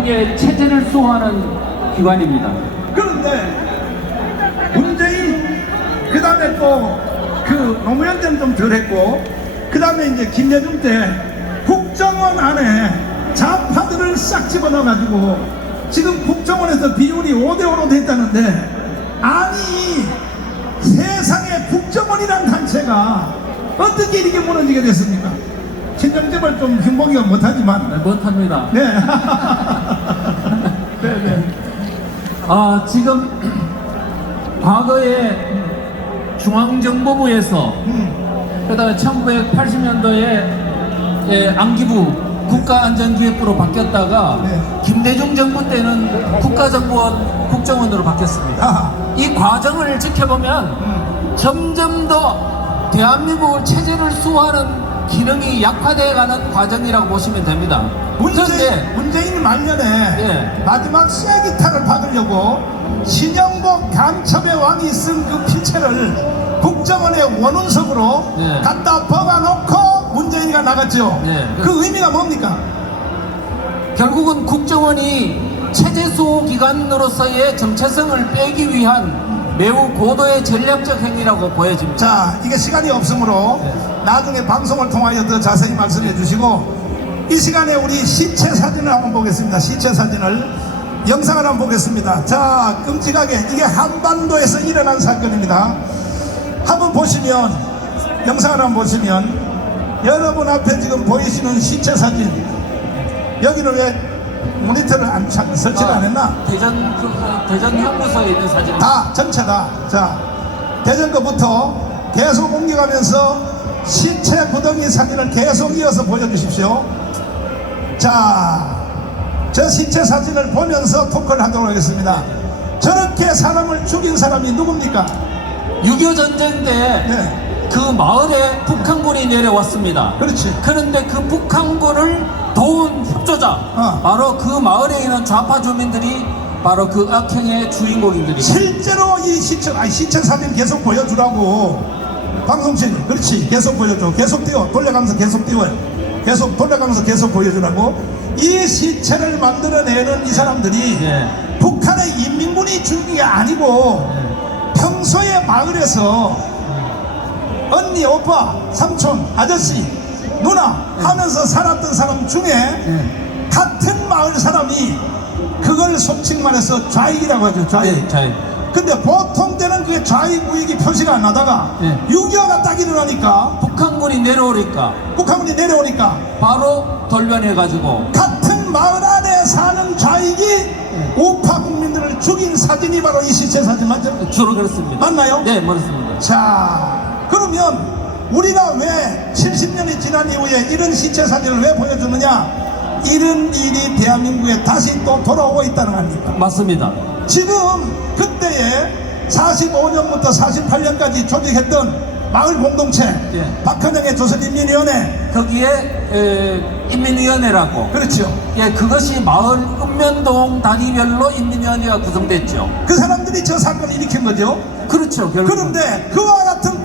국의 체제를 수호하는 기관입니다. 그런데 문재인 그 다음에 또 그 노무현 때는 좀 덜했고 그 다음에 이제 김대중 때 국정원 안에 좌파들을 싹 집어넣어가지고 지금 국정원에서 비율이 5대5로 됐다는데 아니 세상에 국정원이란 단체가 어떻게 이렇게 무너지게 됐습니까? 친정집을 좀 흉보기가 못하지만 네, 못합니다. 네. 네, 네. 아, 지금 과거에 중앙정보부에서 그다음에 1980년도에 안기부 국가안전기획부로 바뀌었다가 네. 김대중 정부 때는 국가정보원 국정원으로 바뀌었습니다. 아하. 이 과정을 지켜보면 점점 더 대한민국 체제를 수호하는 기능이 약화되어 가는 과정이라고 보시면 됩니다. 문재인, 그런데 문재인 말년에 예. 마지막 쇠기타를 받으려고 신영복 간첩의 왕이 쓴 그 필체를 국정원의 원운석으로 네. 갖다 박아놓고 문재인이가 나갔죠. 네. 그 의미가 뭡니까? 결국은 국정원이 체제 수호 기관으로서의 정체성을 빼기 위한 매우 고도의 전략적 행위라고 보여집니다. 자, 이게 시간이 없으므로 나중에 방송을 통하여 더 자세히 말씀해 주시고 이 시간에 우리 시체 사진을 한번 보겠습니다. 시체 사진을 영상을 한번 보겠습니다. 자, 끔찍하게 이게 한반도에서 일어난 사건입니다. 한번 보시면 영상을 한번 보시면 여러분 앞에 지금 보이시는 시체 사진 여기를 왜 모니터를 안 참- 설치를 안 했나? 대전 그, 대전 형무소에 있는 사진. 다 전체다. 자 대전 거부터 계속 옮겨가면서 시체 구덩이 사진을 계속 이어서 보여주십시오. 자, 저 시체 사진을 보면서 토크를 하도록 하겠습니다. 저렇게 사람을 죽인 사람이 누굽니까? 6.25 전쟁 때 네, 그 마을에 북한군이 내려왔습니다. 그렇지. 그런데 그 북한군을 도운 협조자, 어. 바로 그 마을에 있는 좌파 주민들이 바로 그 악행의 주인공인들이. 실제로 이 시체, 아니 시체 사진 계속 보여주라고 방송실, 그렇지. 계속 보여줘. 계속 띄워. 돌려가면서 계속 띄워요. 계속 돌려가면서 계속 보여주라고. 이 시체를 만들어내는 이 사람들이 예. 북한의 인민군이 죽인 게 아니고 평소에 마을에서 언니, 오빠, 삼촌, 아저씨, 누나 하면서 살았던 사람 중에 예. 같은 마을 사람이 그걸 속칭 말해서 좌익이라고 하죠. 좌익. 예, 자, 근데 보통 때는 그게 좌익 우익이 표시가 안 나다가 예. 6.25가 딱 일어나니까 북한군이 내려오니까 북한군이 내려오니까 바로 돌변해가지고 같은 마을 안에 사는 좌익이 우파 국민들을 죽인 사진이 바로 이 시체 사진 맞죠? 주로 그렇습니다. 맞나요? 네, 맞습니다. 자, 그러면 우리가 왜 70년이 지난 이후에 이런 시체 사진을 왜 보여주느냐? 이런 일이 대한민국에 다시 또 돌아오고 있다는 거 아닙니까? 맞습니다. 지금 그때에 45년부터 48년까지 조직했던 마을 공동체 예. 박헌영의 조선인민위원회 거기에 에, 인민위원회라고 그렇죠 예, 그것이 마을 읍면동 단위별로 인민위원회가 구성됐죠. 그 사람들이 저 사건을 일으킨 거죠 그렇죠, 결국. 그런데 그와 같은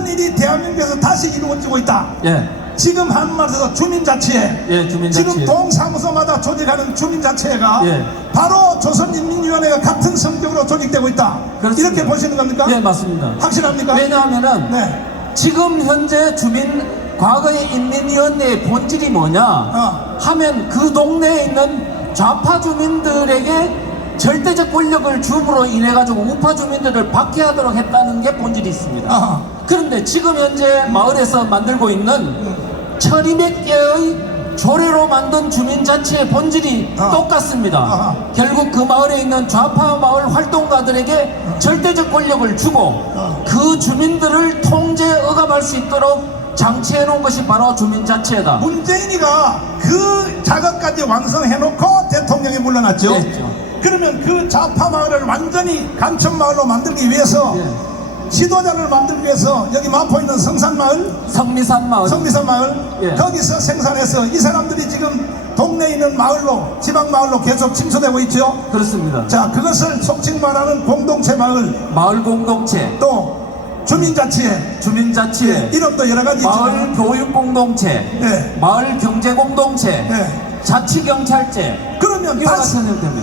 똑같은 일이 대한민국에서 다시 이루어지고 있다 예, 지금 한말에서 주민자치회 예, 주민자치. 지금 동사무소마다 조직하는 주민자치회가 예. 바로 조선인민위원회가 같은 성격으로 조직되고 있다 그렇습니다. 이렇게 보시는 겁니까? 예, 맞습니다. 확실합니까? 왜냐하면은 네. 지금 현재 주민 과거의 인민위원회의 본질이 뭐냐 어. 하면 그 동네에 있는 좌파 주민들에게 절대적 권력을 줌으로 인해 가지고 우파 주민들을 박해하도록 했다는 게 본질이 있습니다. 아하. 그런데 지금 현재 마을에서 만들고 있는 천이백 개의 조례로 만든 주민자치의 본질이 아. 똑같습니다. 아하. 결국 그 마을에 있는 좌파 마을 활동가들에게 절대적 권력을 주고 어. 그 주민들을 통제 억압할 수 있도록 장치해 놓은 것이 바로 주민자치회다. 문재인이가 그 작업까지 완성해놓고 대통령이 물러났죠. 그랬죠. 그러면 그 좌파 마을을 완전히 간첩 마을로 만들기 위해서 예. 지도자를 만들기 위해서 여기 마포에 있는 성산 마을, 성미산 마을. 성미산 마을 예. 거기서 생산해서 이 사람들이 지금 동네에 있는 마을로 지방 마을로 계속 침투되고 있죠. 그렇습니다. 자 그것을 속칭 말하는 공동체 마을 마을 공동체, 또 주민자치회 주민자치회, 이름도 여러 가지 마을 있지만 교육 공동체, 예. 마을 경제 공동체, 예. 자치경찰제 그러면 다시.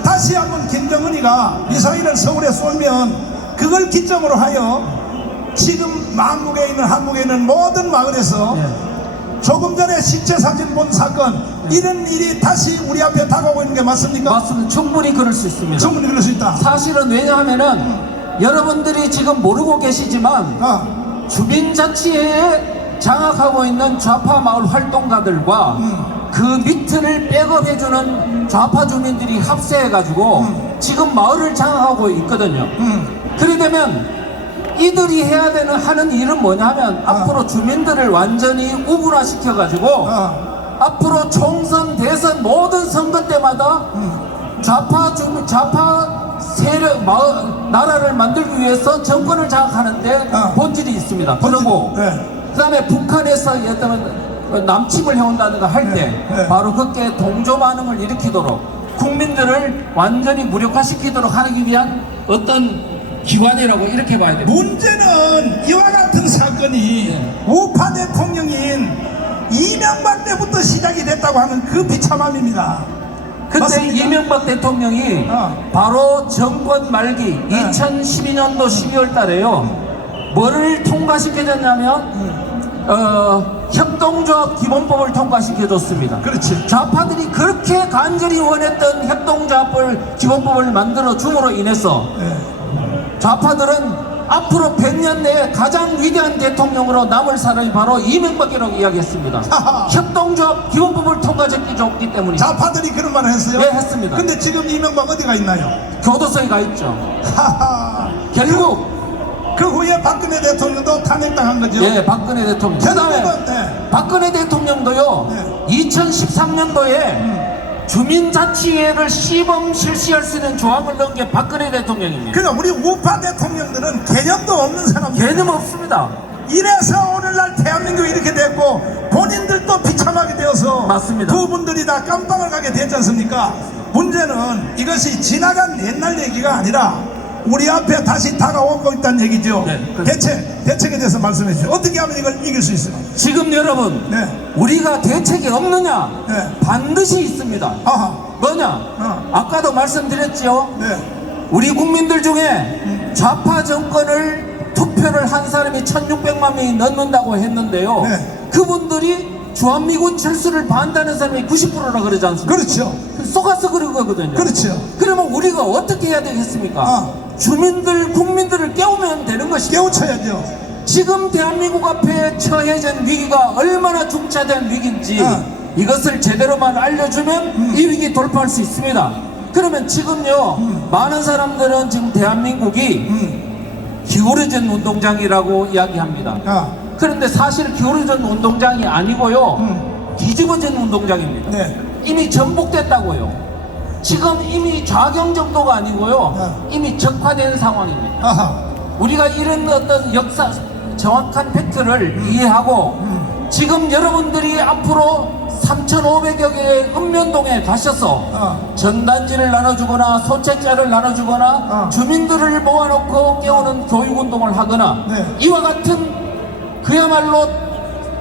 다시 한번 김정은이가 미사일을 서울에 쏘면 그걸 기점으로 하여 지금 만국에 있는 한국에 있는 모든 마을에서 예. 조금 전에 시체 사진 본 사건 이런 일이 다시 우리 앞에 다가오고 있는 게 맞습니까? 맞습니다. 충분히 그럴 수 있습니다. 충분히 그럴 수 있다. 사실은 왜냐하면은 여러분들이 지금 모르고 계시지만 아, 주민자치회에 장악하고 있는 좌파 마을 활동가들과 그 밑을 백업해주는 좌파 주민들이 합세해가지고 지금 마을을 장악하고 있거든요. 음, 그래 되면 이들이 해야 되는 하는 일은 뭐냐면 앞으로 주민들을 완전히 우분화 시켜가지고 아, 앞으로 총선, 대선 모든 선거 때마다 좌파 주민, 좌파 세력, 마을, 나라를 만들기 위해서 정권을 장악하는데 아. 본질이 있습니다. 그리고 네. 그다음에 북한에서 어떤 남침을 해온다든가 할때 네, 네. 바로 그게 동조 반응을 일으키도록 국민들을 완전히 무력화시키도록 하기 위한 어떤 기관이라고 이렇게 봐야 됩니다. 문제는 이와 같은 사건이 우파 대통령인 이명박 때부터 시작이 됐다고 하는 그 비참함입니다. 그때 맞습니까? 이명박 대통령이 어. 바로 정권 말기 네. 2012년도 12월 달에요. 뭐를 통과시켜줬냐면 어, 협동조합 기본법을 통과시켜줬습니다. 그렇지. 좌파들이 그렇게 간절히 원했던 협동조합을 기본법을 만들어 줌으로 인해서 네. 좌파들은 앞으로 100년 내에 가장 위대한 대통령으로 남을 사람이 바로 이명박이라고 이야기했습니다. 하하. 협동조합 기본법을 통과시켜줬기 때문입니다. 좌파들이 그런 말을 했어요? 네, 했습니다. 근데 지금 이명박 어디가 있나요? 교도소에 가 있죠. 하하. 결국 그 후에 박근혜 대통령도 탄핵당한 거죠. 예 박근혜 대통령. 그다음에 네. 박근혜 대통령도요. 네. 2013년도에 주민자치회를 시범 실시할 수 있는 조항을 넣은 게 박근혜 대통령입니다. 그러니까 우리 우파 대통령들은 개념도 없는 사람들. 개념 없습니다. 이래서 오늘날 대한민국이 이렇게 됐고 본인들도 비참하게 되어서 맞습니다. 그분들이 다 깜빵을 가게 됐지 않습니까? 문제는 이것이 지나간 옛날 얘기가 아니라 우리 앞에 다시 다가오고 있다는 얘기죠. 네, 그렇습니다. 대책, 대책에 대해서 말씀해 주시죠. 어떻게 하면 이걸 이길 수 있어요? 지금 여러분 네. 우리가 대책이 없느냐? 네. 반드시 있습니다. 아하. 뭐냐? 어. 아까도 말씀드렸죠. 네. 우리 국민들 중에 좌파 정권을 투표를 한 사람이 1600만 명이 넘는다고 했는데요. 네. 그분들이 주한미군 철수를 반대하는 사람이 90%라 그러지 않습니까? 그렇죠. 속아서 그런 거거든요. 그렇죠. 그러면 우리가 어떻게 해야 되겠습니까? 어. 주민들, 국민들을 깨우면 되는 것이죠. 깨우쳐야죠. 지금 대한민국 앞에 처해진 위기가 얼마나 중차대한 위기인지 어. 이것을 제대로만 알려주면 이 위기 돌파할 수 있습니다. 그러면 지금요 많은 사람들은 지금 대한민국이 음. 기울어진 운동장이라고 이야기합니다. 아. 그런데 사실 기울어진 운동장이 아니고요 음. 뒤집어진 운동장입니다. 네. 이미 전복됐다고요. 지금 이미 좌경 정도가 아니고요 네. 이미 적화된 상황입니다. 아하. 우리가 이런 어떤 역사 정확한 팩트를 이해하고 지금 여러분들이 앞으로 3,500여 개의 읍면동에 가셔서 어. 전단지를 나눠주거나 소책자를 나눠주거나 어. 주민들을 모아놓고 깨우는 교육운동을 하거나 네. 이와 같은 그야말로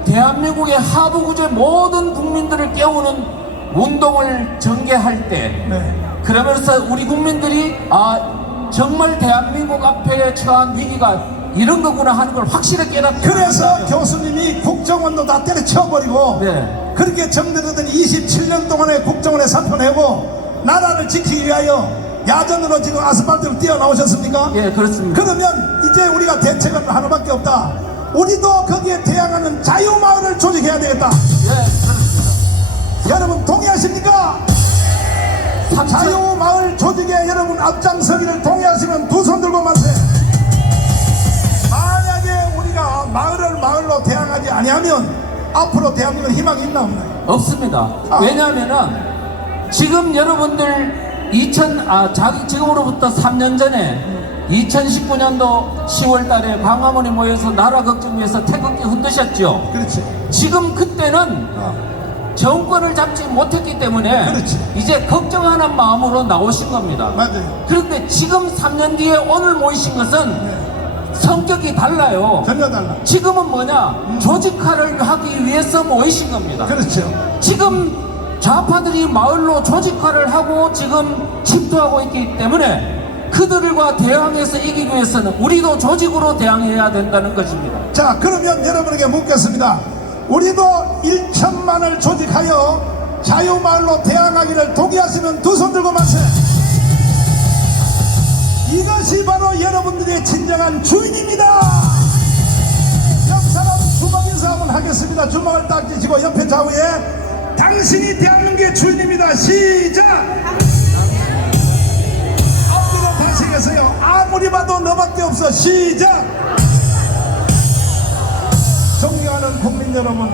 대한민국의 하부구제 모든 국민들을 깨우는 운동을 전개할 때 네. 그러면서 우리 국민들이 아 정말 대한민국 앞에 처한 위기가 이런 거구나 하는 걸 확실히 깨닫게 그래서. 교수님이 국정원도 다 때려쳐버리고 네. 그렇게 정들었던 27년 동안의 국정원에 살펴내고 나라를 지키기 위하여 야전으로 지금 아스팔트를 뛰어나오셨습니까? 예 그렇습니다. 그러면 이제 우리가 대책은 하나밖에 없다. 우리도 거기에 대항하는 자유마을을 조직해야 되겠다. 예. 여러분 동의하십니까? 자유마을 조직에 여러분 앞장서기를 동의하시면 두 손 들고 만세. 만약에 우리가 마을을 마을로 대항하지 아니하면 앞으로 대한민국 희망이 있나 없나요? 없습니다. 아. 왜냐하면은 지금 여러분들 2000, 아, 자기, 지금으로부터 3년 전에 2019년도 10월 달에 광화문에 모여서 나라 걱정 위해서 태극기 흔드셨죠. 그렇지. 지금 그때는 어. 정권을 잡지 못했기 때문에 그렇지. 이제 걱정하는 마음으로 나오신 겁니다. 맞아요. 그런데 지금 3년 뒤에 오늘 모이신 것은 네. 성격이 달라요. 전혀 달라. 지금은 뭐냐? 조직화를 하기 위해서 모이신 겁니다. 그렇죠. 지금 좌파들이 마을로 조직화를 하고 지금 침투하고 있기 때문에 그들과 대항해서 이기기 위해서는 우리도 조직으로 대항해야 된다는 것입니다. 자 그러면 여러분에게 묻겠습니다 우리도 1천만을 조직하여 자유마을로 대항하기를 동의하시면 두 손 들고 만세 이것이 바로 여러분들의 진정한 주인입니다. 옆 사람 주먹 인사 한번 하겠습니다. 주먹을 딱 쥐시고 옆에 좌우에 당신이 대한민국의 주인입니다. 시작! 아무리 봐도 너밖에 없어. 시작 존경하는 국민 여러분,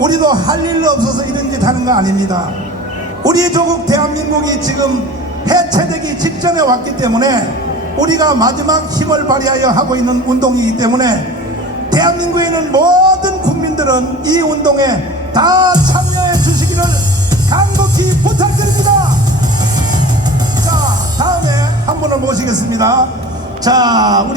우리도 할일 없어서 이런 짓 하는 거 아닙니다. 우리 조국 대한민국이 지금 해체되기 직전에 왔기 때문에 우리가 마지막 힘을 발휘하여 하고 있는 운동이기 때문에 대한민국에 있는 모든 국민들은 이 운동에 다 참여해 주시기를 간곡히 부탁드립니다. 자, 다음에 한 분을 모시겠습니다. 자, 우리